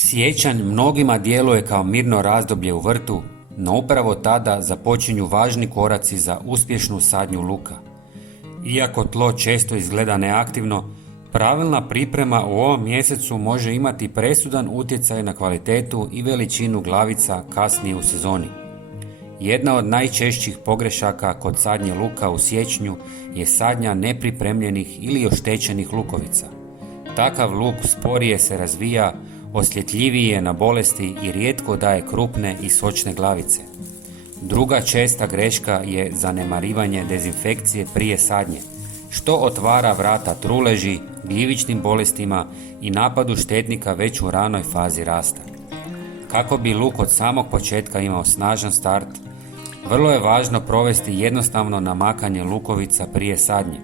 Siječanj mnogima djeluje kao mirno razdoblje u vrtu, no upravo tada započinju važni koraci za uspješnu sadnju luka. Iako tlo često izgleda neaktivno, pravilna priprema u ovom mjesecu može imati presudan utjecaj na kvalitetu i veličinu glavica kasnije u sezoni. Jedna od najčešćih pogrešaka kod sadnje luka u siječnju je sadnja nepripremljenih ili oštećenih lukovica. Takav luk sporije se razvija, osjetljiviji je na bolesti i rijetko daje krupne i sočne glavice. Druga česta greška je zanemarivanje dezinfekcije prije sadnje, što otvara vrata truleži, gljivičnim bolestima i napadu štetnika već u ranoj fazi rasta. Kako bi luk od samog početka imao snažan start, vrlo je važno provesti jednostavno namakanje lukovica prije sadnje.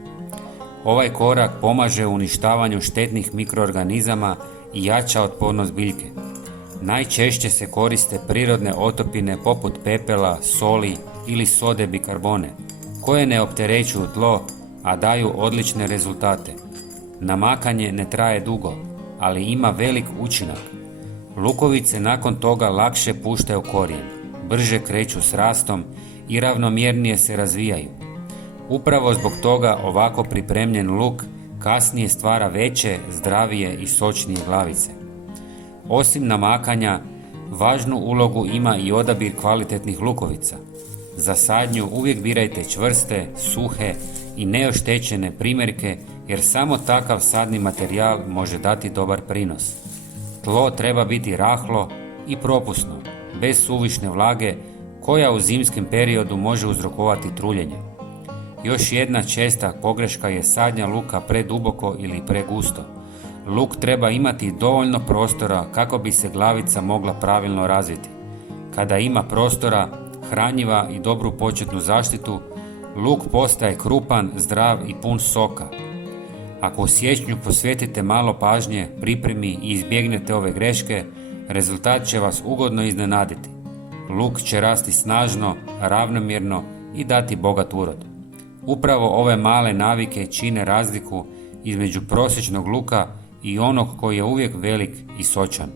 Ovaj korak pomaže u uništavanju štetnih mikroorganizama i jača otpornost biljke. Najčešće se koriste prirodne otopine poput pepela, soli ili sode bikarbone, koje ne opterećuju tlo, a daju odlične rezultate. Namakanje ne traje dugo, ali ima velik učinak. Lukovice nakon toga lakše puštaju korijen, brže kreću s rastom i ravnomjernije se razvijaju. Upravo zbog toga ovako pripremljen luk kasnije stvara veće, zdravije i sočnije glavice. Osim namakanja, važnu ulogu ima i odabir kvalitetnih lukovica. Za sadnju uvijek birajte čvrste, suhe i neoštećene primjerke, jer samo takav sadni materijal može dati dobar prinos. Tlo treba biti rahlo i propusno, bez suvišne vlage koja u zimskom periodu može uzrokovati truljenje. Još jedna česta pogreška je sadnja luka preduboko ili pregusto. Luk treba imati dovoljno prostora kako bi se glavica mogla pravilno razviti. Kada ima prostora, hranjiva i dobru početnu zaštitu, luk postaje krupan, zdrav i pun soka. Ako u siječnju posvetite malo pažnje pripremi i izbjegnete ove greške, rezultat će vas ugodno iznenaditi. Luk će rasti snažno, ravnomjerno i dati bogat urod. Upravo ove male navike čine razliku između prosječnog luka i onog koji je uvijek velik i sočan.